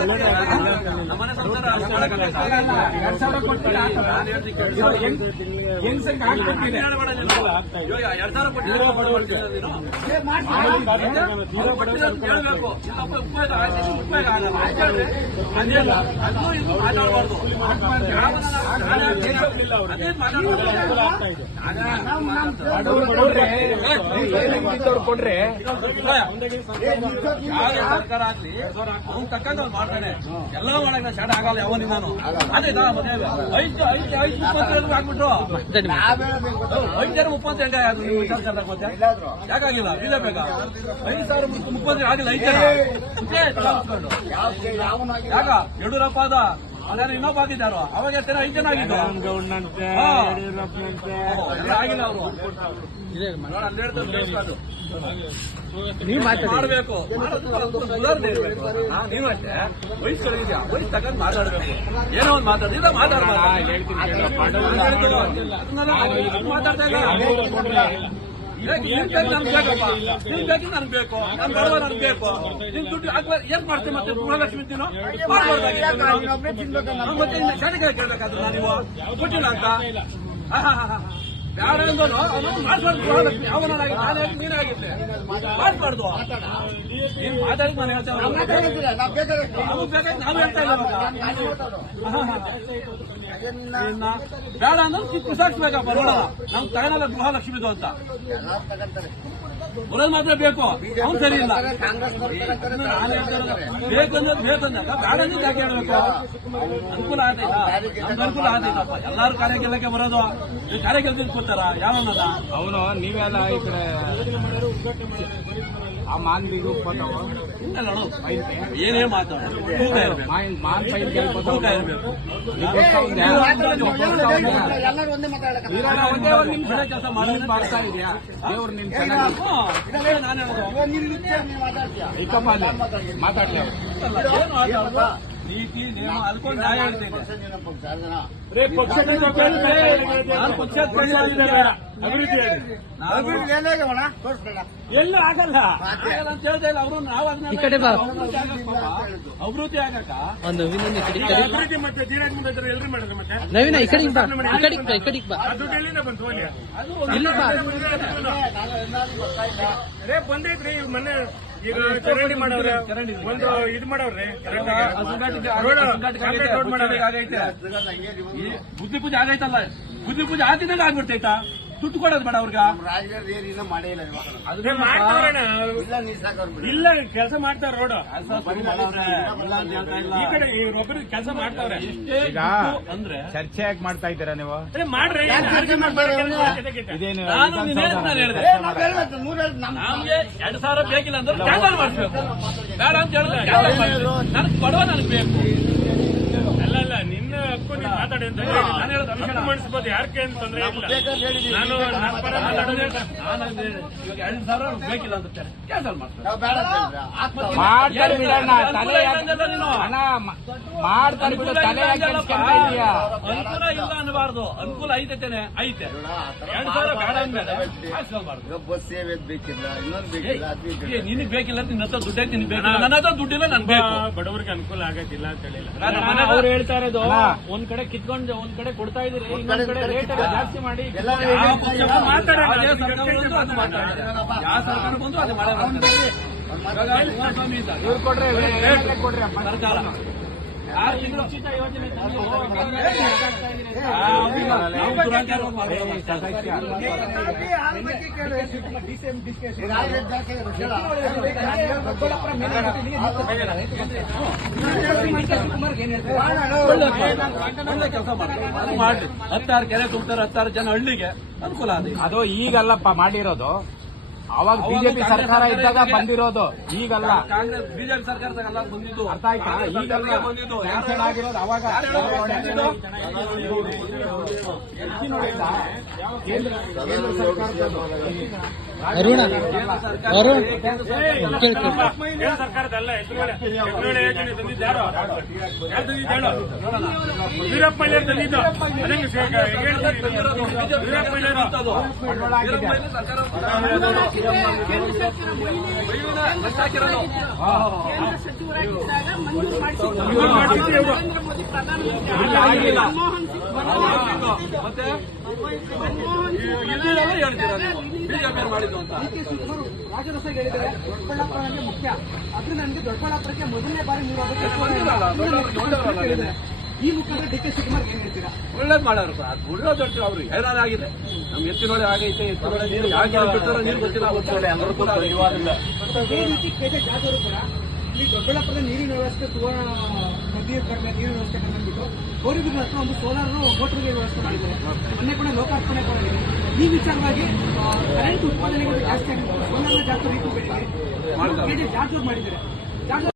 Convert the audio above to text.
ನಮ್ಮನೆ ಸಂಸಾರ 2,000 ಕೊಟ್ಟು ಹೆಂಗ್ ಸಂಘ ಹಾಕ್ಬಿಟ್ಟಿದೆ 2,000 ಹೇಳ್ಬೇಕು ಉಪಯೋಗ ಆಗಲ್ಲ ಮಾತಾಡಬಾರ್ದು ಕೊಡ್ರೆ ಸರ್ಕಾರ ಆಗ್ಲಿ ಅವ್ನು ತಕ್ಕಂತ ಅವ್ನು ಮಾಡ್ತಾನೆ ಎಲ್ಲ ಮಾಡಕ್ ನಾ ಸ್ಟಾರ್ಟ್ ಆಗಲ್ಲ ಯಾವನಿ ನಾನು ಅದೇ ಐದು ಆಗ್ಬಿಟ್ಟು 5 ಜನ 30 ಹೆಂಗ ಯಾಕಾಗಿಲ್ಲ ಇದೇ ಬೇಕ 5,030 ಆಗಿಲ್ಲ 5 ಜನ ಯಾಕ ಯಡಿಯೂರಪ್ಪ ಅದ ಅದಾರು ಇನ್ನೊಬ್ಬ ಆಗಿದ್ದಾರೋ ಅವಾಗ 5 ಜನ ಆಗಿದ್ದು ಆಗಿಲ್ಲ ಅವರು ಮಾಡಬೇಕು ನೀವು ಅಷ್ಟೇ ವಯಸ್ಸು ಕಳೆದಿದ್ಯಾ ವಯಸ್ಸು ತಗೊಂಡು ಮಾತಾಡ್ಬೇಕು ಏನೋ ಒಂದು ಮಾತಾಡ್ತಿದ್ದ ಮಾತಾಡ್ತಾ ಇಲ್ಲ ನನ್ಗೆ ಬೇಕಪ್ಪ ನಿನ್ ಬೇಕಿ ನನ್ಗೆ ಬೇಕು ನನ್ ಬಡವ ನನ್ಗೆ ಬೇಕು ನಿನ್ ದುಡ್ಡು ಏನ್ ಮಾಡ್ತೀನಿ ಮತ್ತೆ ಗೃಹಲಕ್ಷ್ಮಿ ತಿನ್ನೋ ಮತ್ತೆ ಶಾಲೆಗೆ ಕೇಳ್ಬೇಕಾದ್ರು ನೀವು ಕೊಟ್ಟಿಲ್ಲ ಅಂತ ಬೇಡ ಅಂದನು ಮಾಡ್ಬಾರ್ದು ಗೃಹಲಕ್ಷ್ಮಿ ಅವನಾಗಿ ನಾನೇ ನೀನಾಗಿರ್ಲಿ ಮಾಡ್ಬಾರ್ದು ನೀನ್ ಮಾತಾಡಿ ನಾನು ಹೇಳ್ತೇವೆ ನಾವು ಹೇಳ್ತಾ ಇಲ್ಲ ಬೇಡ ಅಂದ್ರೆ ಕುಸಾಕ್ಸ್ಬೇಕಪ್ಪ ನೋಡೋಣ ನಮ್ ತಗೊಳಲ್ಲ ಗೃಹಲಕ್ಷ್ಮಿದು ಅಂತ ಬರೋದು ಮಾತ್ರ ಬೇಕು ಅವ್ನು ಸರಿ ಇಲ್ಲ ಬೇಕಂದ್ರೆ ಬೇಕಂದಾಗ ಬೇಡ ಅಂದ್ರೆ ಯಾಕೆ ಹೇಳ್ಬೇಕು ಅನುಕೂಲ ಆದೈತಾ ನಮ್ಗೆ ಅನುಕೂಲ ಆದೈತಪ್ಪ ಎಲ್ಲಾರು ಕಾರ್ಯಕ್ಕೆಲ್ಲಕ್ಕೆ ಬರೋದು ಈ ಕಾರ್ಯಕ್ಕೆಲ್ಲ ಕೂತಾರ ಯಾವನಲ್ಲ ಅವನು ನೀವೆಲ್ಲ ಈ ಕಡೆ ಆ ಮಾನ್ಬಿಗೂ ಏನೇ ಮಾತಾಡೋದು ಕೆಲಸ ಮಾಡ್ತಾ ಇದೆಯಾ ದೇವ್ರು ನಿಮ್ ಮಾತಾಡ್ಲಿ ನೀತಿ ನಿಯಮ ಅದಕ್ಕೊಂದು ನ್ಯಾಯ ಹೇಳ್ತೇನೆ ಎಲ್ಲ ಆಗಲ್ಲ ಅಂತ ಹೇಳ್ತಾ ಇಲ್ಲ ಅವರು ನಾವು ಅಭಿವೃದ್ಧಿ ಆಗಕ್ಕ ಅಭಿವೃದ್ಧಿ ಮತ್ತೆ ಧೀರಾಜ್ ಮುಂದೆ ಎಲ್ರು ಮಾಡಿದ್ರೆ ಮತ್ತೆ ನವೀನ ಈ ಕಡೆಗೆ ಬಾ ದುಡ್ಡು ಎಲ್ಲಿಂದ ಬಂತು ಬಂದೈತ್ರಿ ಮೊನ್ನೆ ಈಗ ಚರಂಡಿ ಮಾಡವ್ರೆ ಒಂದು ಇದು ಮಾಡವ್ರೆ ಬುದ್ಧಿ ಪೂಜೆ ಆಗೈತಲ್ಲ ಬುದ್ಧಿ ಪೂಜೆ ಆದಿನಾಗ ಆಗ್ಬಿಡ್ತೈತಾ ದುಡ್ಡು ಕೊಡೋದು ಬೇಡ ಅವ್ರಿಗೆ ಇಲ್ಲ ಕೆಲಸ ಮಾಡ್ತಾರ ರೋಡ್ ಈ ಕಡೆ ಒಬ್ಬರು ಕೆಲಸ ಮಾಡ್ತಾವ್ರೆ ಅಂದ್ರೆ ಚರ್ಚೆ ಯಾಕೆ ಮಾಡ್ತಾ ಇದ್ದೀರಾ ನೀವು ಮಾಡ್ರಿ ಇದೇನು ನಮ್ಗೆ 2,000 ಬೇಕಿಲ್ಲ ಅಂದ್ರೆ ಕ್ಯಾನ್ಸಲ್ ಮಾಡಿಸ್ಬೇಕು ಬೇಡ ಅಂತ ಹೇಳಿದ್ರೆ ನನಗೆ ಬಡವ ನನಗೆ ಬೇಕು ಅಲ್ಲ ನಿನ್ನ ಹಕ್ಕು ನೀನು ಮಾತಾಡಿ ಅಂತ ನಾನು ಮಾಡಿಸ್ಬೋದು ಯಾಕೆ ಅಂತಂದ್ರೆ ನಾನು ಇವಾಗ 2,000 ಬೇಕಿಲ್ಲ ಅಂತ ಕ್ಯಾನ್ಸಲ್ ಅನುಕೂಲ ಇಲ್ಲ ಅನ್ನಬಾರ್ದು ಅನುಕೂಲ ಐತೇನೆ ಐತೆ 2,000 ಬೇಡ ಅಂದ್ಮೇಲೆ ಬಸ್ ಸೇವೆ ಬೇಕಿಲ್ಲ ಇನ್ನೊಂದು ಬೇಕಿಲ್ಲ ನಿನಗೆ ಬೇಕಿಲ್ಲ ನಿನ್ನ ಹತ್ರ ದುಡ್ಡು ಐತಿ ಬೇಕಿಲ್ಲ ನನ್ನ ಹತ್ರ ದುಡ್ಡಿಲ್ಲ ನನ್ ಬೇಕು ಬಡವರಿಗೆ ಅನುಕೂಲ ಆಗತ್ತಿಲ್ಲ ಅಂತ ಹೇಳಿಲ್ಲ ಅವ್ರು ಹೇಳ್ತಾ ಇರೋದು ಒಂದ್ ಕಡೆ ಕಿತ್ಕೊಂಡು ಒಂದ್ ಕಡೆ ಕೊಡ್ತಾ ಇದ್ರಿ ಇನ್ನೊಂದ್ ಕಡೆ ರೇಟ್ ಜಾಸ್ತಿ ಮಾಡಿ ಯಾವ ಸರ್ಕಾರ ಬಂದ್ರು ಅದು ಕೊಡ್ರಿ ಸರ್ಕಾರ 6 ತಿಂಗಳು ಉಚಿತ ಯೋಜನೆ ಕೆಲಸ ಮಾಡ್ಲಿ 16 ಕೆರೆ ತುಂಬ್ತಾರೆ 16 ಜನ ಹಳ್ಳಿಗೆ ಅನುಕೂಲ ಅದು ಈಗಲ್ಲಪ್ಪ ಮಾಡಿರೋದು ಅವಾಗ ಬಿಜೆಪಿ ಸರ್ಕಾರ ಇದ್ದಾಗ ಬಂದಿರೋದು ಈಗಲ್ಲ ಕಾಂಗ್ರೆಸ್ ಬಿಜೆಪಿ ಸರ್ಕಾರದಾಗ ಬಂದಿದ್ದು ಅರ್ಥ ಆಯ್ತಾ ಈಗಲ್ಲ ಬಂದಿದ್ದು ಸ್ಯಾಂಕ್ಷನ್ ಆಗಿರೋದು ಅವಾಗ ಕೇಂದ್ರ ಸರ್ಕಾರದಲ್ಲ ಯೋಜನೆ ತಂದಿದ್ದಾರೋ ವೀರಪ್ಪ ತಂದಿದ್ದು ಸಚಿವರಾಗಿದ್ದಾಗ ಮಂಜೂರು ಮಾಡಿಸಿ ಆಗಿಲ್ಲ ಮತ್ತೆ ಇಲ್ಲಿಲ್ಲ ಹೇಳ್ತೀರಾ ಬಿಜೆಪಿ ಮಾಡಿದ್ದು ಅಂತ. ರಾಜರೊಸಗೆ ಹೇಳಿದರೆ ದೊಡ್ಡಬಳ್ಳಾಪುರ ಮುಖ್ಯ, ಅದು ನನಗೆ ದೊಡ್ಡಬಳ್ಳಾಪುರಕ್ಕೆ ಮೊದಲನೇ ಬಾರಿ ನೀವು ಈ ಮುಖಾಂತರ ಡಿ ಕೆ ಶಿವಕುಮಾರ್ ಏನ್ ಹೇಳ್ತೀರಾ? ಒಳ್ಳೇದ್ ಮಾಡ್ಯಾರ ಸರ್. ಅದು ಒಳ್ಳೆ ದೊಡ್ಡ ಅವ್ರಿಗೆ ಏನಾಗಿದೆ ನಮ್ ಎತ್ತಿನೊಳೆ ಆಗೈತೆ, ಎತ್ತಿನೊಳೆ ನೀರು ಯಾಕೆ ಬಿಡ್ತಾರೋ ನೀರು ಗೊತ್ತಿಲ್ಲ. ಎಲ್ಲರೂ ಕೂಡ ಅದೇ ರೀತಿ ಕೆ.ಜೆ. ಜಾರ್ಜ್ ಅವರು ಕೂಡ ಇಲ್ಲಿ ದೊಡ್ಡಬಳ್ಳಾಪುರದ ನೀರಿನ ವ್ಯವಸ್ಥೆ ಸುವರ್ಣ ನದಿಯ ಕಡಿಮೆ ನೀರಿನ ವ್ಯವಸ್ಥೆ ಕಂಡುಬಿಟ್ಟು ಗೌರಿಬಿದ್ರ ಹತ್ರ ಒಂದು ಸೋಲಾರ್ ಮೋಟರ್ಗೆ ವ್ಯವಸ್ಥೆ ಮಾಡಿದ್ದಾರೆ. ಮೊನ್ನೆ ಕೂಡ ಲೋಕಾರ್ಪಣೆ ಕೂಡ ಆಗಿದೆ. ಈ ವಿಚಾರವಾಗಿ ಕರೆಂಟ್ ಉತ್ಪಾದನೆಗಳು ಜಾಸ್ತಿ ಆಗಿತ್ತು, ಸೋಲಾರ್ನ ಜಾಸ್ತಿ ರೀತಿ ಬೆಳೆದಿದೆ. ಕೆ.ಜೆ. ಜಾರ್ಜ್ ಅವರು ಮಾಡಿದ್ದಾರೆ.